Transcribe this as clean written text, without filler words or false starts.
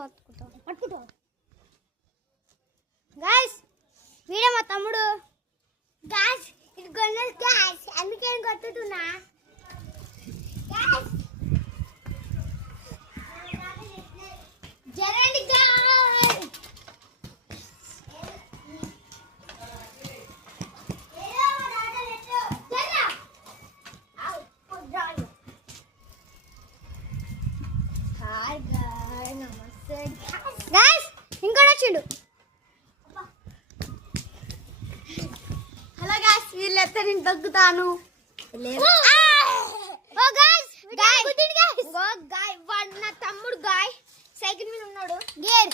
పట్టుకుంటా guys video మా తమ్ముడు గాయ్స్ ఇది గొన్నెస్ గాయ్స్ అందుకే నేను కొట్టుతున్నా గాయ్స్ జరండి గాయ్స్ గాయ్స్ ఇంకోటి వచ్చిండు హలో గాయ్స్ వీళ్ళెత్తే నేను తగ్గుతాను నా తమ్ముడు గాయ్ సైకిల్ మీద ఉన్నాడు గేర్